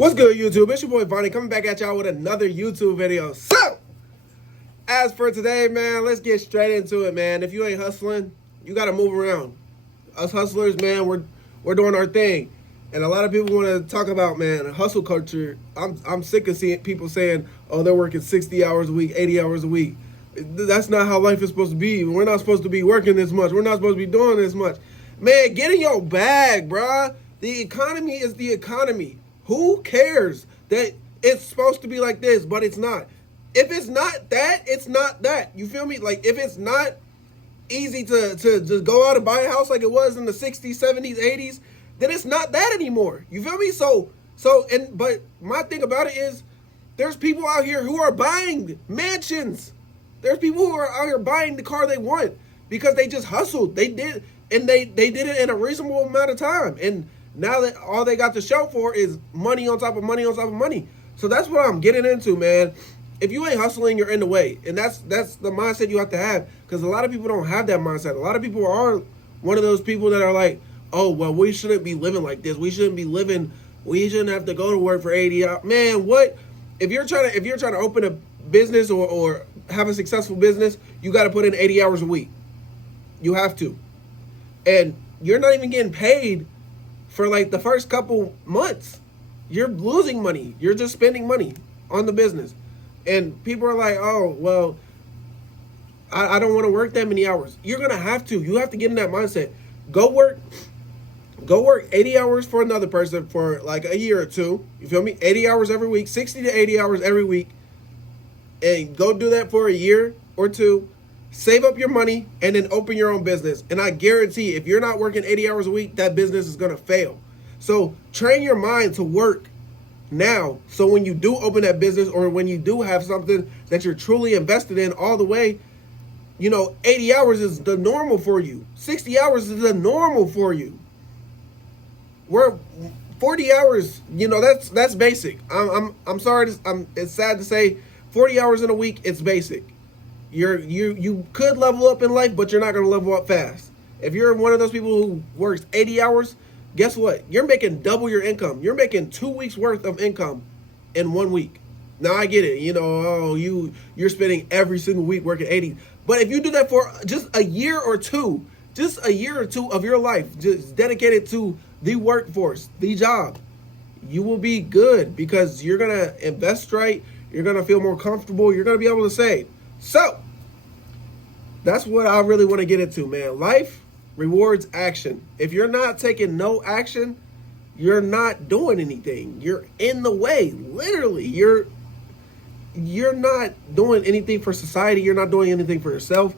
What's good, YouTube? It's your boy Vonnie coming back at y'all with another YouTube video. So, as for today, man, let's get straight into it, man. If you ain't hustling, you got to move around. Us hustlers, man, we're doing our thing. And a lot of people want to talk about, man, hustle culture. I'm sick of seeing people saying, oh, they're working 60 hours a week, 80 hours a week. That's not how life is supposed to be. We're not supposed to be working this much. We're not supposed to be doing this much. Man, get in your bag, bruh. The economy is the economy. Who cares that it's supposed to be like this, but it's not? If it's not that, it's not that. You feel me? Like, if it's not easy to just go out and buy a house like it was in the 60s, 70s, 80s, then it's not that anymore. You feel me? But my thing about it is there's people out here who are buying mansions. There's people who are out here buying the car they want because they just hustled. They did, and they did it in a reasonable amount of time. And now that all they got to show for is money on top of money on top of money. So that's what I'm getting into, man. If you ain't hustling, you're in the way. And that's the mindset you have to have, because a lot of people don't have that mindset. A lot of people are one of those people that are like, oh, well, we shouldn't be living like this. We shouldn't have to go to work for 80 hours. Man, what? If you're trying to open a business or have a successful business, you got to put in 80 hours a week. You have to. And you're not even getting paid for like the first couple months. You're losing money. You're just spending money on the business. And people are like, oh, well, I don't want to work that many hours. You're going to have to. You have to get in that mindset. Go work 80 hours for another person for like a year or two. You feel me? 80 hours every week, 60 to 80 hours every week. And go do that for a year or two. Save up your money and then open your own business. And I guarantee if you're not working 80 hours a week, that business is going to fail. So train your mind to work now. So when you do open that business, or when you do have something that you're truly invested in all the way, 80 hours is the normal for you. 60 hours is the normal for you. We're 40 hours, that's basic. I'm sorry, it's sad to say 40 hours in a week, it's basic. You could level up in life, but you're not going to level up fast. If you're one of those people who works 80 hours, guess what? You're making double your income. You're making 2 weeks worth of income in 1 week. Now I get it. You're spending every single week working 80. But if you do that for just a year or two of your life, just dedicated to the workforce, the job, you will be good, because you're going to invest right. You're going to feel more comfortable. You're going to be able to save. So that's what I really want to get into, man. Life rewards action. If you're not taking no action, you're not doing anything. You're in the way. Literally, you're not doing anything for society. You're not doing anything for yourself.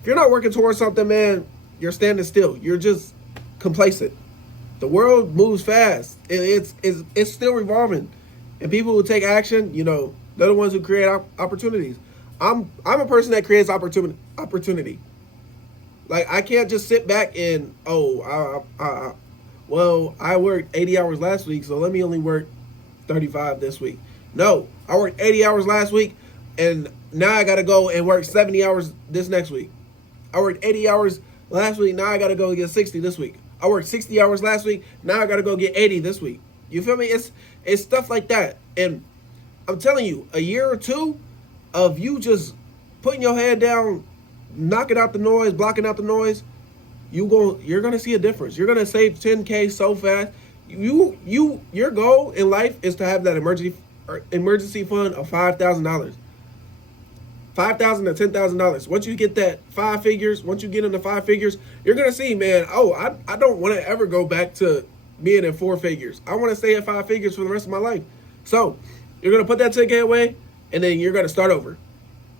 If you're not working towards something, man, you're standing still. You're just complacent. The world moves fast. It's still revolving. And people who take action, they're the ones who create opportunities. I'm a person that creates opportunity. Like, I can't just sit back and, I worked 80 hours last week, so let me only work 35 this week. No, I worked 80 hours last week, and now I got to go and work 70 hours this next week. I worked 80 hours last week, now I got to go get 60 this week. I worked 60 hours last week, now I got to go get 80 this week. You feel me? It's stuff like that. And I'm telling you, a year or two of you just putting your head down, knocking out the noise, blocking out the noise, you're gonna see a difference. You're gonna save 10K so fast. Your goal in life is to have that emergency fund of $5,000, $5,000 to $10,000. Once you get that 5 figures, once you get into 5 figures, you're gonna see, man. I don't want to ever go back to being in 4 figures. I want to stay at 5 figures for the rest of my life. So you're gonna put that 10K away, and then you're gonna start over.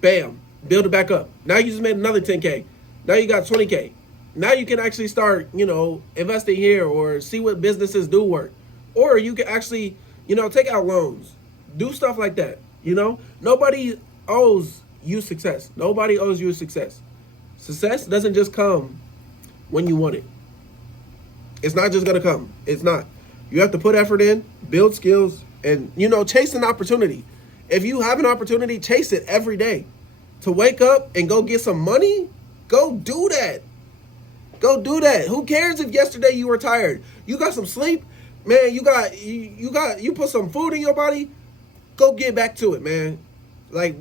Bam. Build it back up. Now you just made another 10K. Now you got 20K. Now you can actually start, investing here, or see what businesses do work. Or you can actually, take out loans. Do stuff like that. Nobody owes you success. Nobody owes you success. Success doesn't just come when you want it. It's not just going to come. It's not. You have to put effort in, build skills, and, chase an opportunity. If you have an opportunity, chase it every day. To wake up and go get some money, go do that. Go do that. Who cares if yesterday you were tired? You got some sleep, man, you put some food in your body, go get back to it, man. Like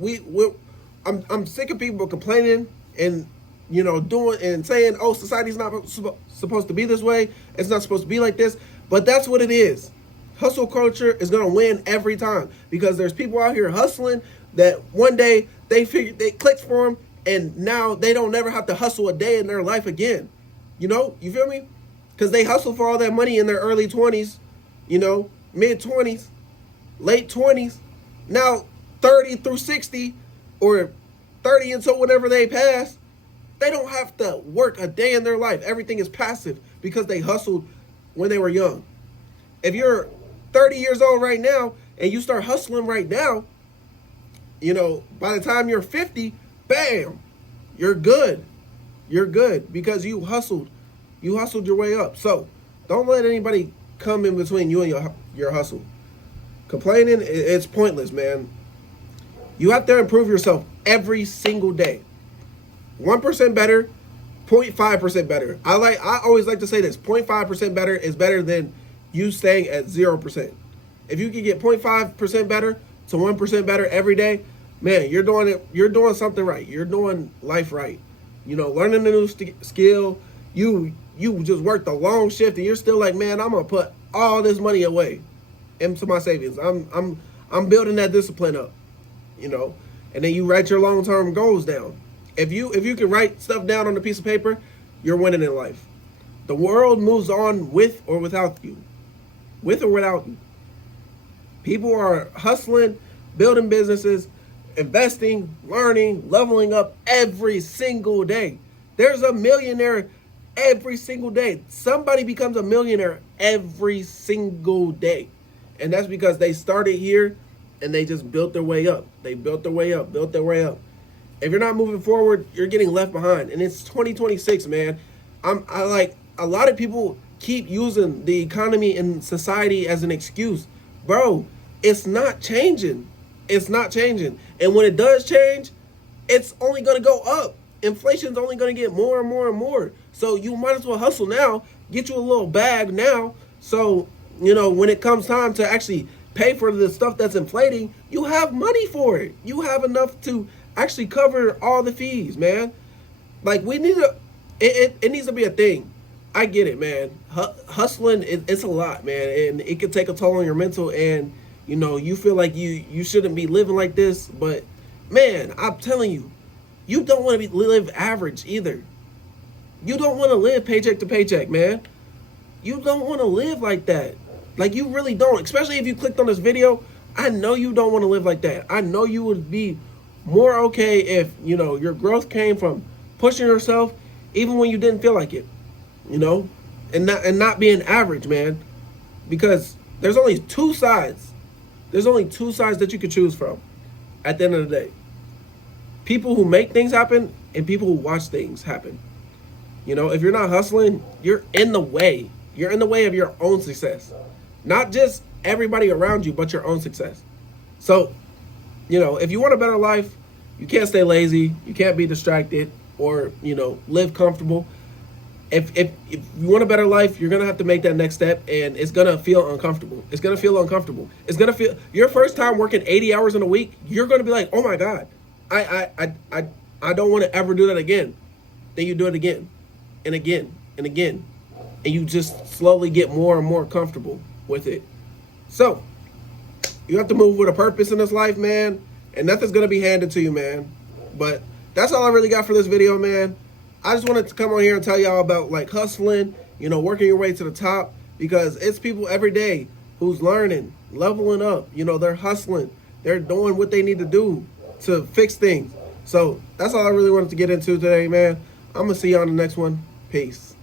I'm sick of people complaining and doing and saying, oh, society's not supposed to be this way. It's not supposed to be like this, but that's what it is. Hustle culture is gonna win every time because there's people out here hustling that one day they clicks for them and now they don't never have to hustle a day in their life again. You feel me? Because they hustle for all that money in their early 20s, mid 20s, late 20s. Now 30 through 60 or 30 until whenever they pass, they don't have to work a day in their life. Everything is passive because they hustled when they were young. If you're 30 years old right now and you start hustling right now, by the time you're 50, bam, you're good. You're good because you hustled. You hustled your way up. So don't let anybody come in between you and your hustle. Complaining, it's pointless, man. You have to improve yourself every single day. 1% better, 0.5% better. I always like to say this, 0.5% better is better than you staying at 0%. If you can get 0.5% better to 1% better every day, man, you're doing something right. You're doing life right. Learning a new skill, you just worked a long shift and you're still like, man, I'm gonna put all this money away into my savings. I'm building that discipline up, and then you write your long-term goals down. If you can write stuff down on a piece of paper, you're winning in life. The world moves on with or without you. With or without you. People are hustling, building businesses, investing, learning, leveling up every single day. There's a millionaire every single day. Somebody becomes a millionaire every single day. And that's because they started here and they just built their way up. They built their way up, built their way up. If you're not moving forward, you're getting left behind. And it's 2026, man. I like a lot of people keep using the economy and society as an excuse. Bro, it's not changing. It's not changing. And when it does change, it's only going to go up. Inflation's only going to get more and more and more. So you might as well hustle now, get you a little bag now. So, when it comes time to actually pay for the stuff that's inflating, you have money for it. You have enough to actually cover all the fees, man. Like we need it needs to be a thing. I get it, man. Hustling, it's a lot, man. And it can take a toll on your mental and, you feel like you shouldn't be living like this. But, man, I'm telling you, you don't want to live average either. You don't want to live paycheck to paycheck, man. You don't want to live like that. Like, you really don't. Especially if you clicked on this video. I know you don't want to live like that. I know you would be more okay if, your growth came from pushing yourself even when you didn't feel like it. And not being average, man. Because there's only two sides. There's only two sides that you could choose from at the end of the day. People who make things happen and people who watch things happen. If you're not hustling, you're in the way. You're in the way of your own success. Not just everybody around you, but your own success. So, if you want a better life, you can't stay lazy. You can't be distracted or, live comfortable. If you want a better life, you're going to have to make that next step, and it's going to feel uncomfortable. It's going to feel uncomfortable. It's going to feel, your first time working 80 hours in a week, you're going to be like, oh my God, I don't want to ever do that again. Then you do it again and again and again. And you just slowly get more and more comfortable with it. So, you have to move with a purpose in this life, man, and nothing's going to be handed to you, man. But that's all I really got for this video, man. I just wanted to come on here and tell y'all about like hustling, working your way to the top, because it's people every day who's learning, leveling up, they're hustling, they're doing what they need to do to fix things. So that's all I really wanted to get into today, man. I'm going to see you on the next one. Peace.